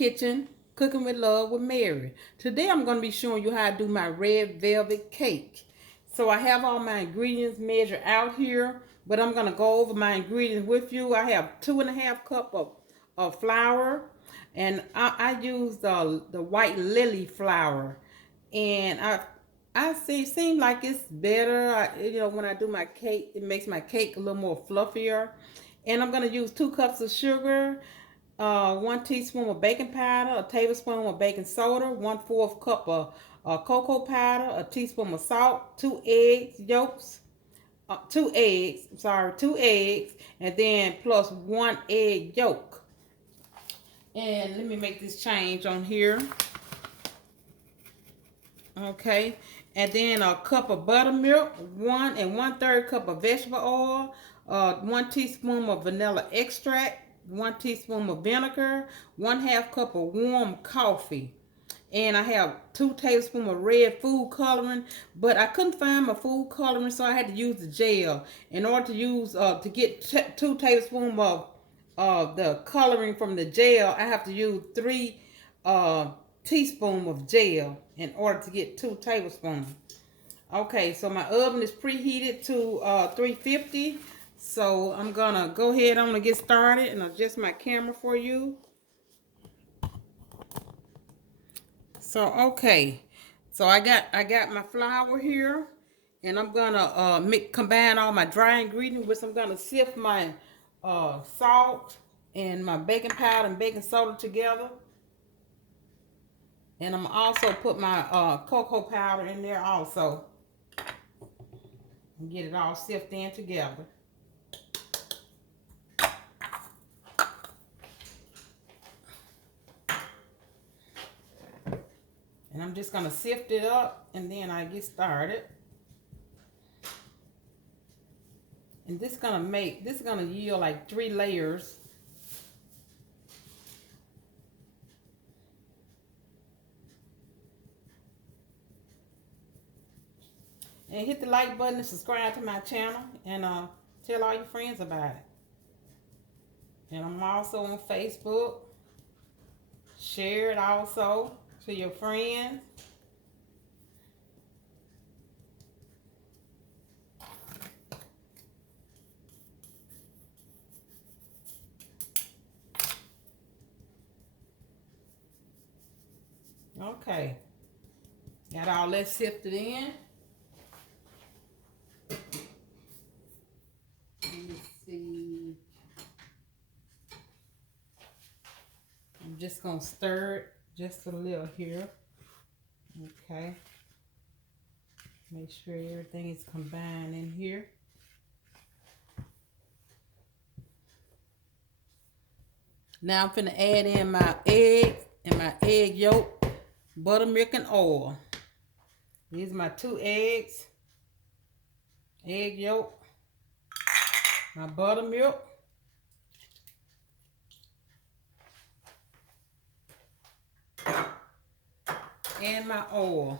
kitchen, cooking with love with Mary. Today I'm going to be showing you how to do my red velvet cake. So I have all my ingredients measured out here, but I'm going to go over my ingredients with you. I have 2.5 cups of flour, and I use the white lily flour, and I see seem like it's better. When I do my cake, it makes my cake a little more fluffier. And I'm gonna use 2 cups of sugar, 1 teaspoon of baking powder, a tablespoon of baking soda, 1/4 cup of cocoa powder, a teaspoon of salt, 2 eggs yolks, 2 eggs. I'm sorry, 2 eggs, and then plus 1 egg yolk. And let me make this change on here. Okay, and then a cup of buttermilk, 1 1/3 cup of vegetable oil, 1 teaspoon of vanilla extract, 1 teaspoon of vinegar, 1/2 cup of warm coffee, and I have 2 tablespoons of red food coloring, but I couldn't find my food coloring, so I had to use the gel. In order to use to get 2 tablespoons of the coloring from the gel, I have to use 3 teaspoons of gel in order to get 2 tablespoons. Okay, so my oven is preheated to 350. So I'm gonna go ahead. I'm gonna get started and adjust my camera for you. So okay, so I got my flour here, and I'm gonna combine all my dry ingredients, which I'm gonna sift my salt and my baking powder and baking soda together. And I'm also put my cocoa powder in there also. And get it all sifted in together. And I'm just gonna sift it up, and then I get started. And this is gonna yield like 3 layers. And hit the like button and subscribe to my channel, and tell all your friends about it. And I'm also on Facebook. Share it also to your friends. Okay. Got all that sifted in. Let me see. I'm just gonna stir it just a little here. Okay. Make sure everything is combined in here. Now I'm finna add in my egg and my egg yolk, buttermilk, and oil. These are my 2 eggs, egg yolk, my buttermilk, and my oil.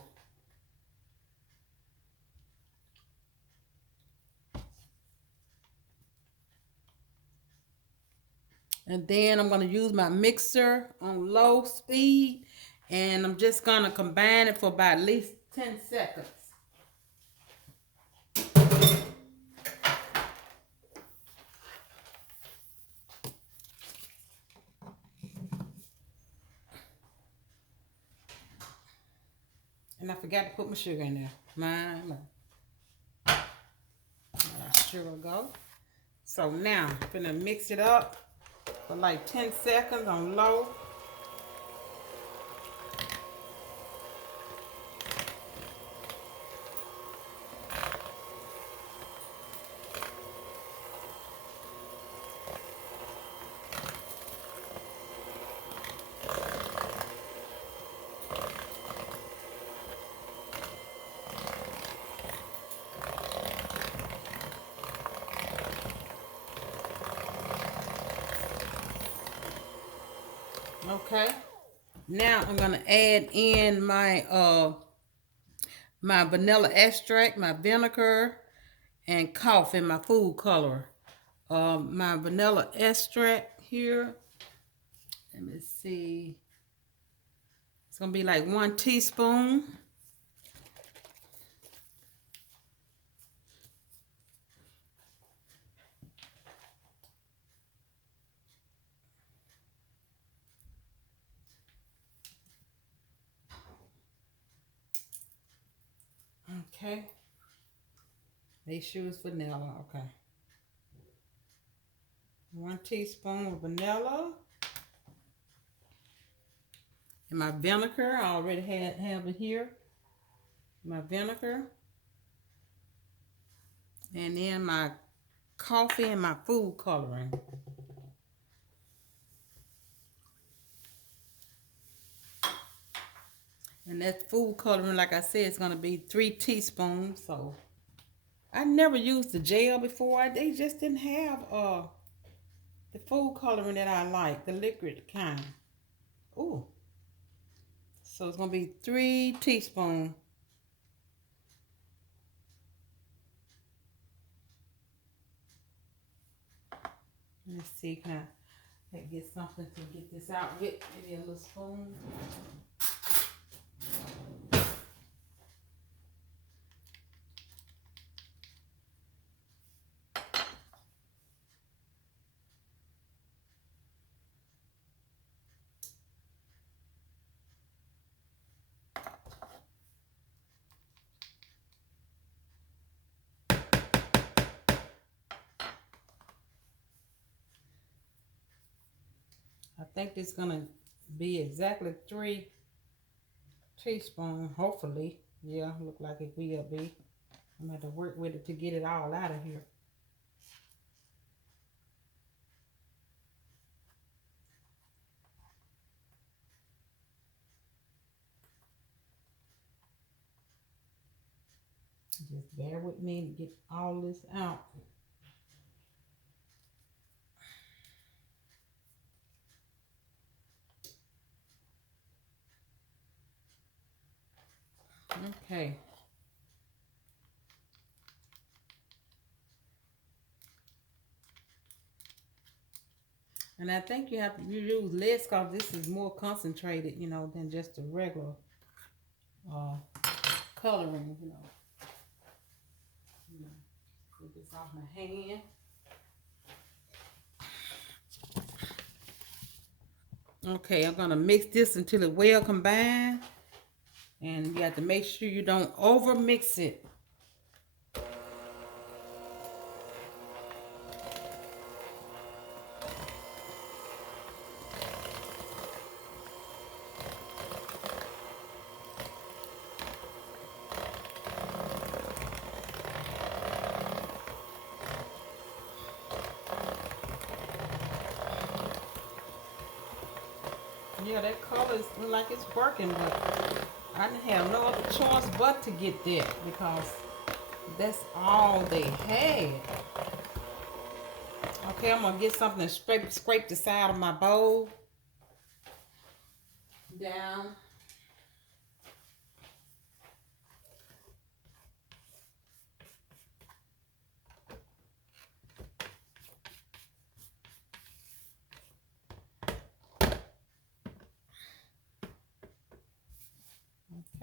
And then I'm going to use my mixer on low speed, and I'm just going to combine it for about at least 10 seconds. And I forgot to put my sugar in there. My sugar go. So now I'm gonna mix it up for like 10 seconds on low. Okay, now I'm gonna add in my my vanilla extract, my vinegar, and coffee, my food color. My vanilla extract here. Let me see. gonna be like 1 teaspoon. Okay. Make sure it's vanilla. Okay. 1 teaspoon of vanilla. And my vinegar, I already have it here. My vinegar. And then my coffee and my food coloring. And that food coloring, like I said, is going to be 3 teaspoons. So I never used the gel before. They just didn't have the food coloring that I like, the liquid kind. Ooh. So it's going to be 3 teaspoons. Let's see, can I get something to get this out with? Maybe a little spoon. I think it's gonna be exactly 3 teaspoons, hopefully. Yeah, look like it will be. I'm gonna have to work with it to get it all out of here. Just bear with me to get all this out. Okay. And I think you have to use less because this is more concentrated, you know, than just the regular coloring, you know. Get this off my hand. Okay, I'm gonna mix this until it's well combined. And you have to make sure you don't over mix it. Yeah, that color is like it's working, but I didn't have no other choice but to get that because that's all they had. Okay, I'm gonna get something to scrape the side of my bowl down.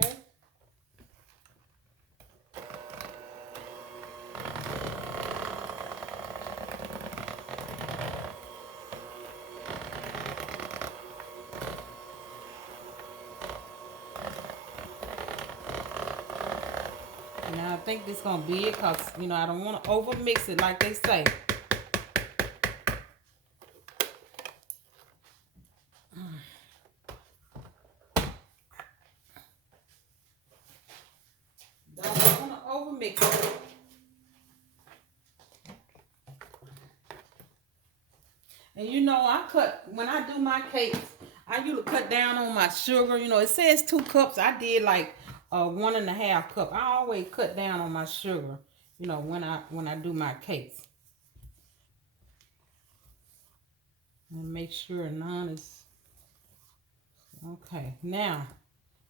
Okay. Now I think this is gonna be it because you know I don't want to over mix it like they say. Don't want to over mix it. And you know when I do my cakes, I usually cut down on my sugar. You know, it says 2 cups. I did like 1.5 cup. I always cut down on my sugar, you know, when I do my cakes. And make sure none is okay. Now,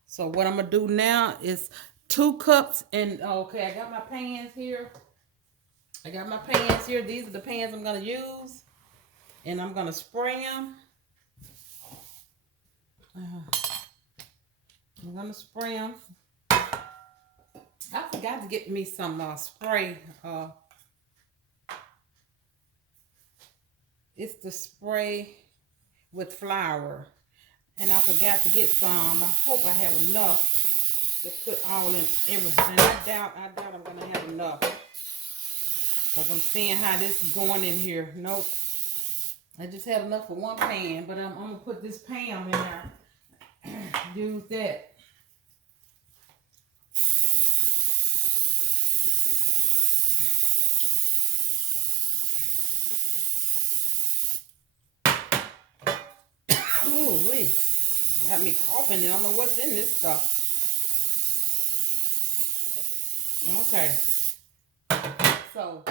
so what I'm gonna do now is 2 cups and okay, I got my pans here. These are the pans I'm gonna use. And I'm gonna spray them. I'm gonna spray them. I forgot to get me some spray. It's the spray with flour, and I forgot to get some. I hope I have enough to put all in everything. I doubt I'm gonna have enough, because I'm seeing how this is going in here. Nope, I just had enough for one pan, but I'm gonna put this pan in there. Use that. Ooh, wait. Got me coughing. I don't know what's in this stuff. Okay. So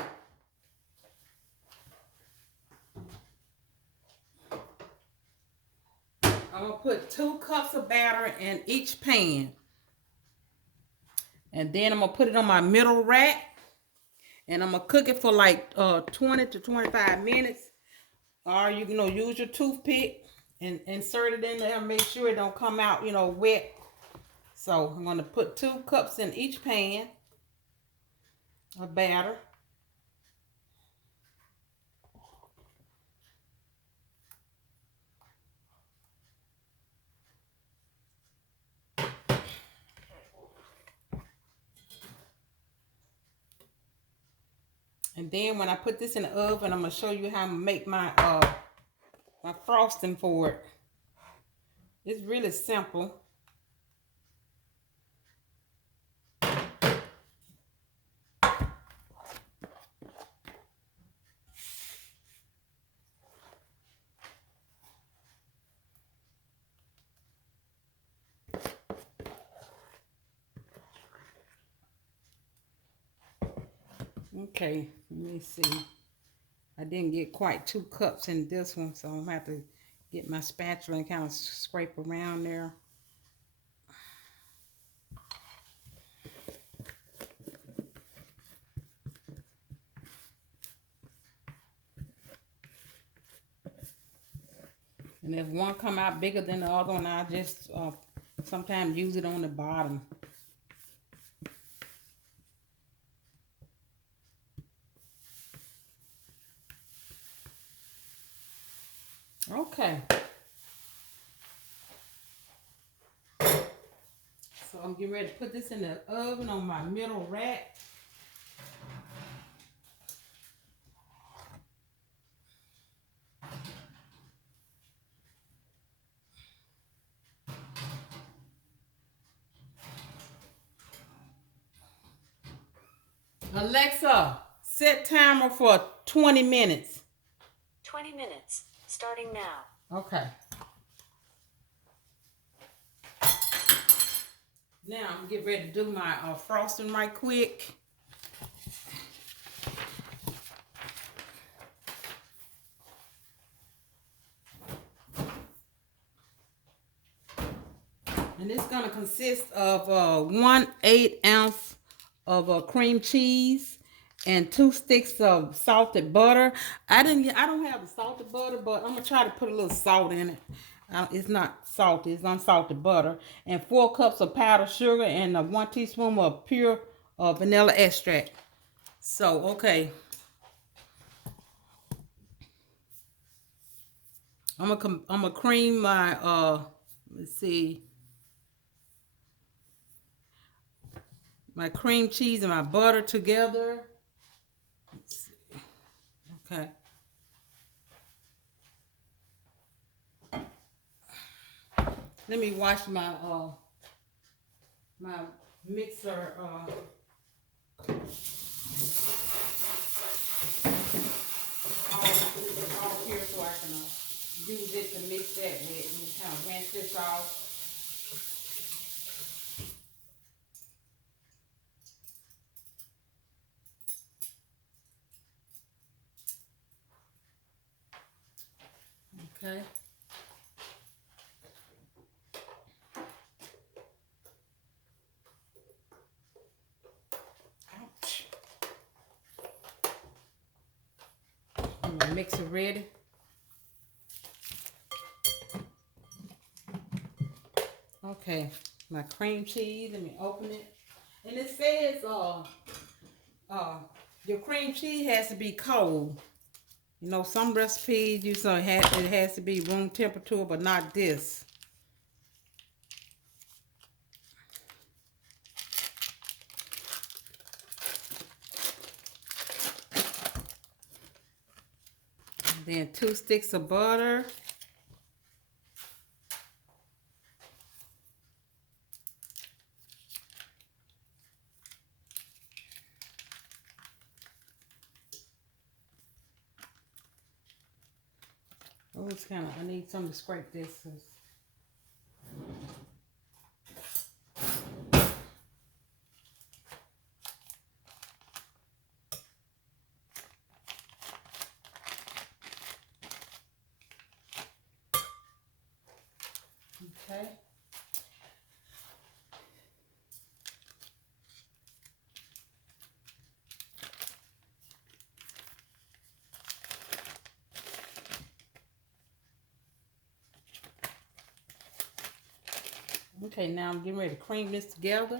I'm gonna put 2 cups of batter in each pan. And then I'm gonna put it on my middle rack. And I'm gonna cook it for like 20 to 25 minutes. Or you know, use your toothpick and insert it in there. Make sure it don't come out, you know, wet. So I'm gonna put 2 cups in each pan of batter. And then when I put this in the oven, I'm gonna show you how to make my my frosting for it. It's really simple. Okay, let me see. I didn't get quite 2 cups in this one, so I'm gonna have to get my spatula and kind of scrape around there. And if one come out bigger than the other one, I just sometimes use it on the bottom. Okay. So I'm getting ready to put this in the oven on my middle rack. Alexa, set timer for 20 minutes. 20 minutes, starting now. Okay. Now I'm getting ready to do my frosting right quick. And it's gonna consist of 1/8 ounce of cream cheese and 2 sticks of salted butter. I don't have the salted butter, but I'm gonna try to put a little salt in it. It's not salty, it's unsalted butter. And 4 cups of powdered sugar and 1 teaspoon of pure vanilla extract. So, okay. I'm gonna cream my let's see, my cream cheese and my butter together. Let's see. Okay. Let me wash my my mixer all here so I can use it to mix that with and kind of rinse this off. Okay. Ouch. Mixer ready. Okay. my cream cheese. Let me open it. And it says your cream cheese has to be cold. You know, some recipes you say it has to be room temperature, but not this. And then 2 sticks of butter. Oh, it's kind of, I need something to scrape this. Okay. Okay, now I'm getting ready to cream this together.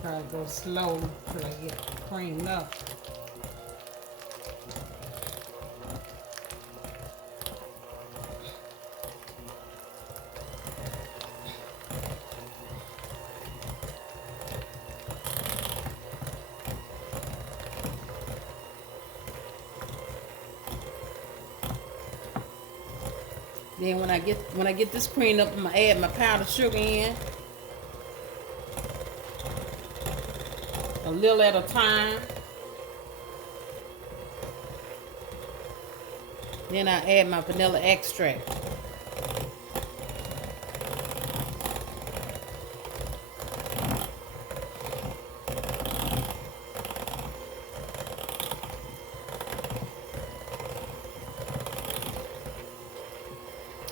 Try to go slow till I get creamed up. Then when I get this creamed up, I'm gonna add my powdered sugar in, a little at a time. Then I add my vanilla extract.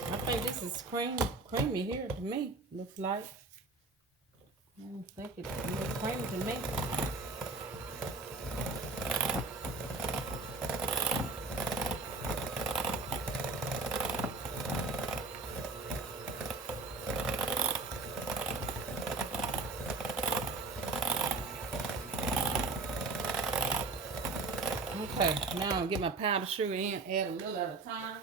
I think this is creamy here to me. Looks like. I don't think it looks creamy to me. Okay, now I'm gonna get my powdered sugar in, add a little at a time.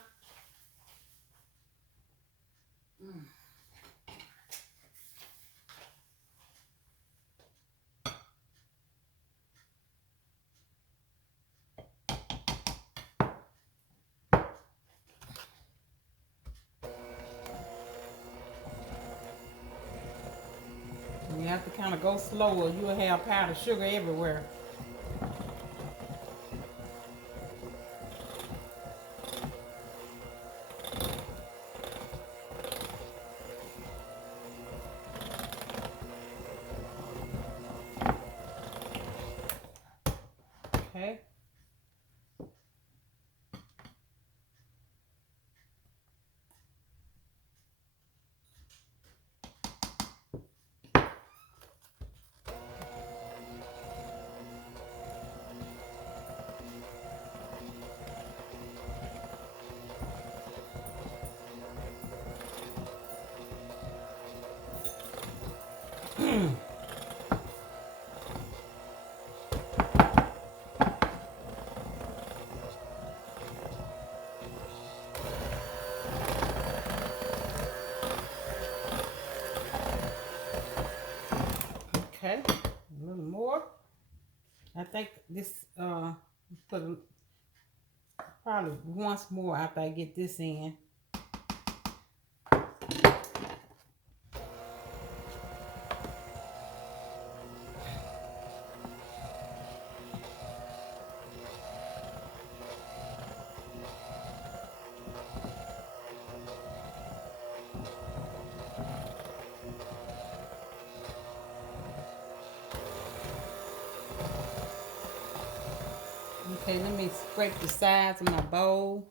You have to kind of go slower. You'll have powdered sugar everywhere. Okay. Okay, a little more. I think this put probably once more after I get this in. Okay, let me scrape the sides of my bowl.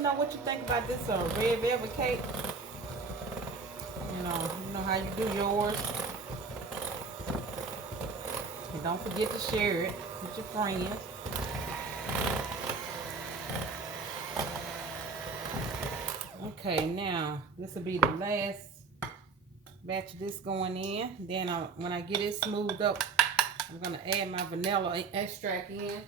know what you think about this red velvet cake. You know how you do yours. And don't forget to share it with your friends. Okay, now this will be the last batch of this going in. Then when I get it smoothed up, I'm going to add my vanilla extract in.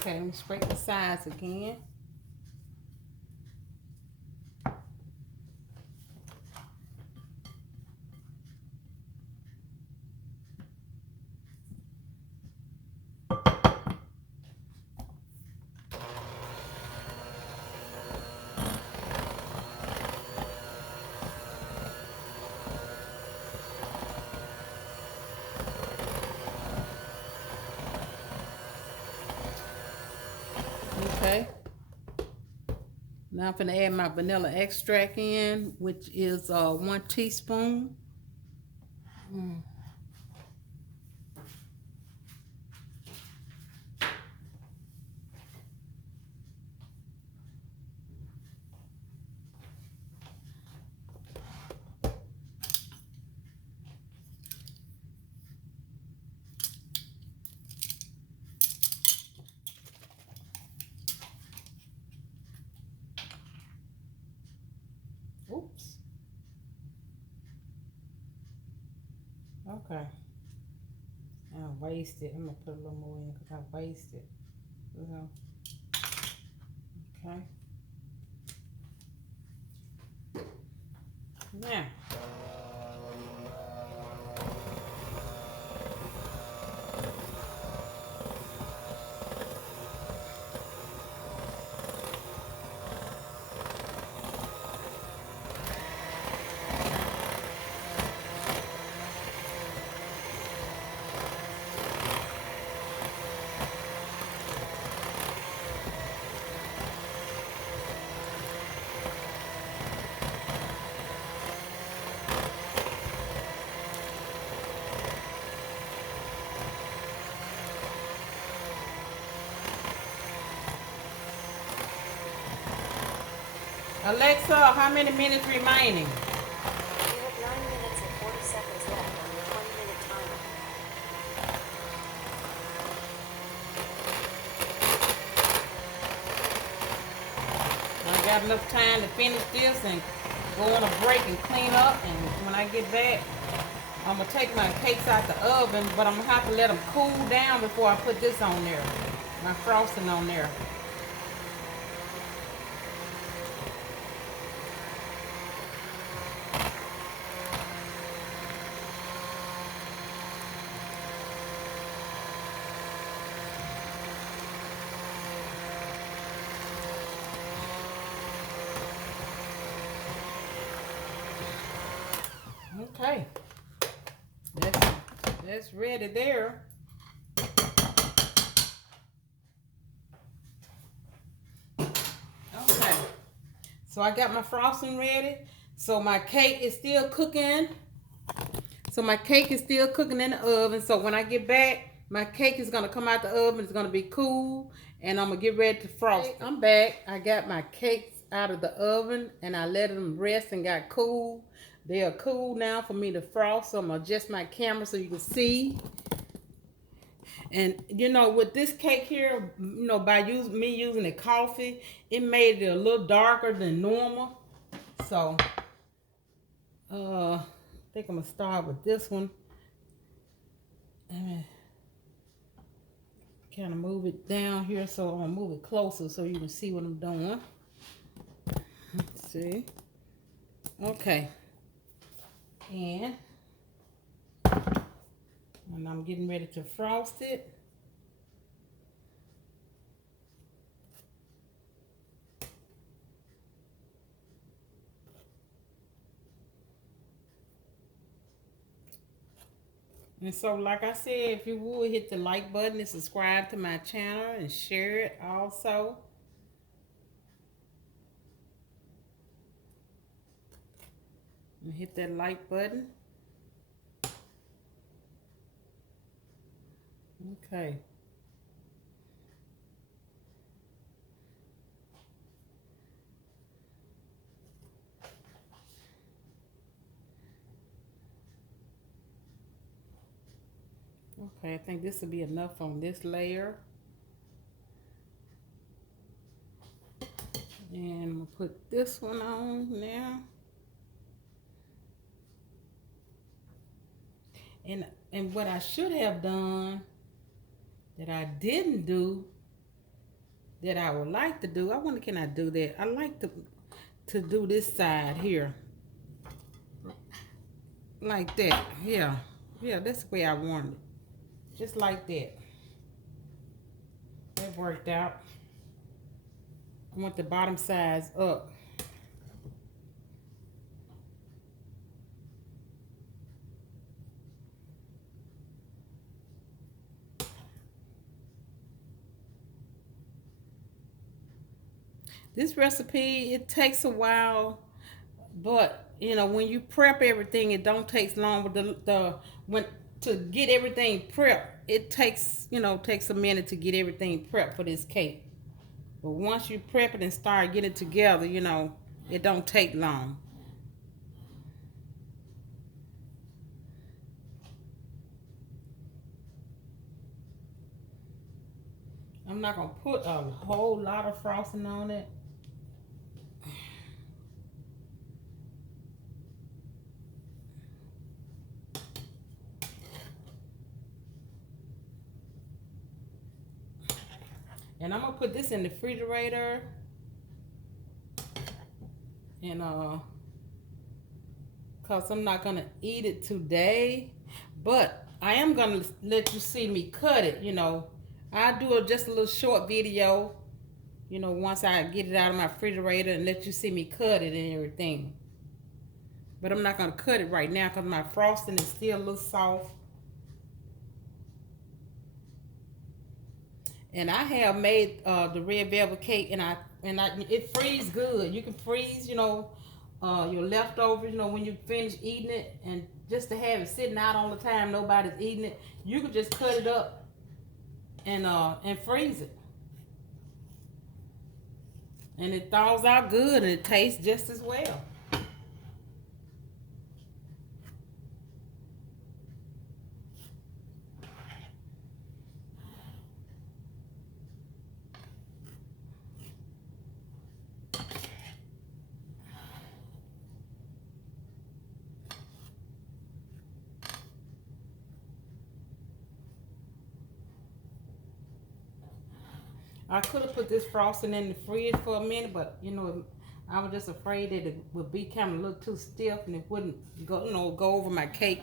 Okay, let me scrape the sides again. Okay. Now I'm gonna add my vanilla extract in, which is 1 teaspoon. Oops. Okay. I wasted. I'm gonna put a little more in because I wasted. Okay. Now. Alexa, how many minutes remaining? You have 9 minutes and 40 seconds left on your 20-minute timer. I got enough time to finish this and go on a break and clean up. And when I get back, I'm going to take my cakes out the oven, but I'm going to have to let them cool down before I put this on there, my frosting on there. Okay, that's ready there. Okay, so I got my frosting ready. So my cake is still cooking. in the oven. So when I get back, my cake is gonna come out the oven. It's gonna be cool, and I'm gonna get ready to frost. I'm back. I got my cakes out of the oven, and I let them rest and got cool. They are cool now for me to frost. So I'm gonna adjust my camera so you can see. And with this cake here, by me using the coffee, it made it a little darker than normal. So I think I'm gonna start with this one. And kind of move it down here, so I'm gonna move it closer so you can see what I'm doing. Let's see. Okay. And I'm getting ready to frost it. And so, like I said, if you would hit the like button and subscribe to my channel and share it also. And hit that like button. Okay. Okay, I think this will be enough on this layer. And I'm gonna put this one on now. And what I should have done that I didn't do that I would like to do. I wonder, can I do that? I like to do this side here. Like that. Yeah. Yeah, that's the way I want it. Just like that. That worked out. I want the bottom sides up. This recipe, it takes a while, but you know, when you prep everything, it don't take long. But when to get everything prepped, it takes, you know, takes a minute to get everything prepped for this cake. But once you prep it and start getting it together, you know, it don't take long. I'm not gonna put a whole lot of frosting on it. And I'm gonna put this in the refrigerator. And cause I'm not gonna eat it today, but I am gonna let you see me cut it. You know, I do just a little short video, you know, once I get it out of my refrigerator and let you see me cut it and everything. But I'm not gonna cut it right now because my frosting is still a little soft. And I have made the red velvet cake, and it freezes good. You can freeze, you know, your leftovers, you know, when you finish eating it, and just to have it sitting out all the time, nobody's eating it. You could just cut it up and freeze it, and it thaws out good, and it tastes just as well. I could have put this frosting in the fridge for a minute, but you know, I was just afraid that it would be kind of a little too stiff and it wouldn't go, you know, go over my cake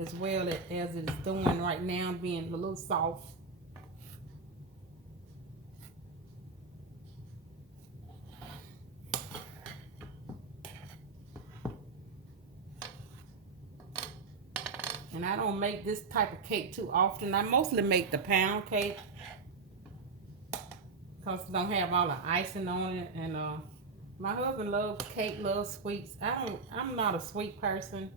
as well as it's doing right now, being a little soft. And I don't make this type of cake too often. I mostly make the pound cake because it don't have all the icing on it. And my husband loves cake, loves sweets. I'm not a sweet person,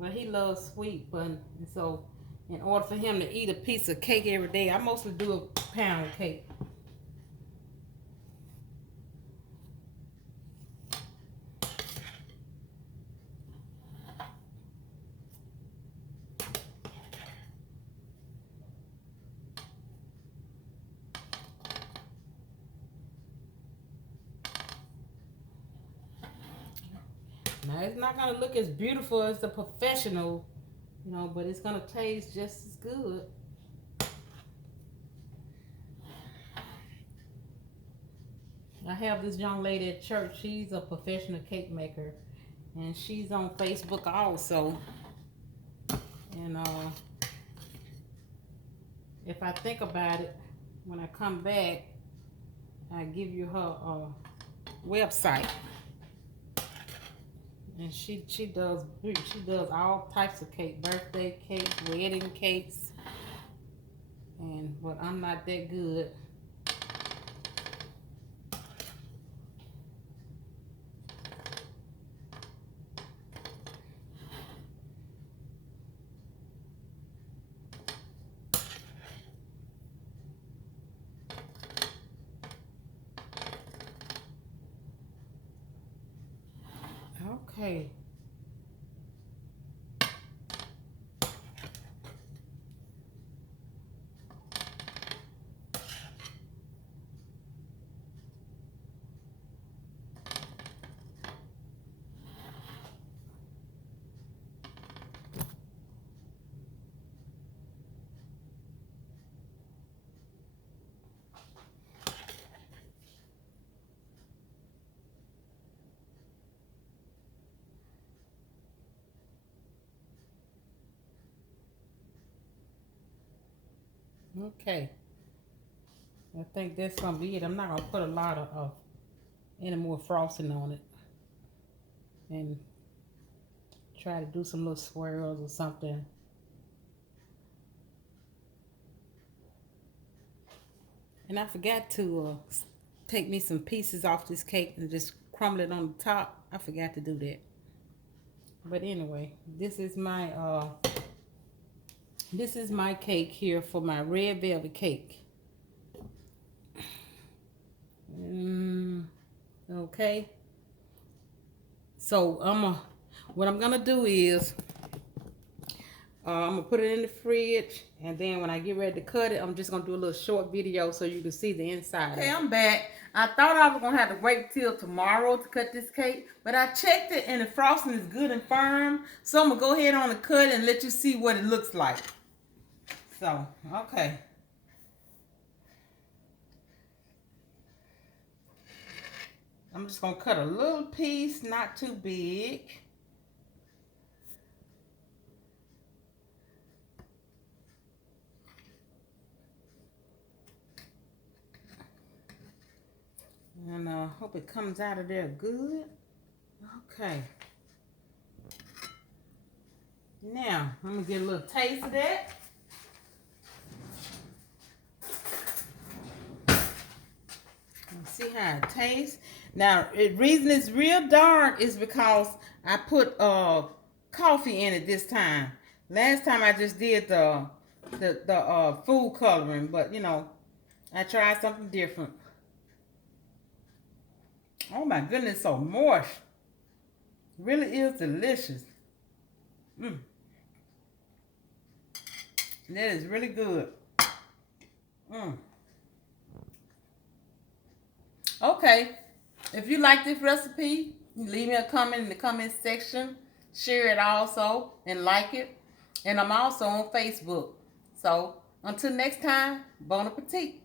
but he loves sweet. But so in order for him to eat a piece of cake every day, I mostly do a pound cake. Now, it's not going to look as beautiful as the professional, you know, but it's going to taste just as good. I have this young lady at church. She's a professional cake maker, and she's on Facebook also. And if I think about it, when I come back, I give you her website. And she does all types of cake, birthday cakes, wedding cakes, but I'm not that good. Okay. Okay. I think that's gonna be it. I'm not gonna put a lot of any more frosting on it, and try to do some little swirls or something. And I forgot to take me some pieces off this cake and just crumble it on the top. I forgot to do that. But anyway, this is my cake here for my red velvet cake. Okay. So what I'm gonna do is I'm gonna put it in the fridge, and then when I get ready to cut it, I'm just gonna do a little short video so you can see the inside. Okay, I'm back. I thought I was gonna have to wait till tomorrow to cut this cake, but I checked it and the frosting is good and firm. So I'm gonna go ahead on and cut and let you see what it looks like. So, okay. I'm just gonna cut a little piece, not too big. And I hope it comes out of there good. Okay. Now, I'm going to get a little taste of that. Let's see how it tastes. Now, the reason it's real dark is because I put coffee in it this time. Last time I just did the food coloring, but you know, I tried something different. Oh my goodness, so moist. Really is delicious. That is really good. Okay, if you like this recipe, leave me a comment in the comment section. Share it also and like it. And I'm also on Facebook. So until next time, bon appetit.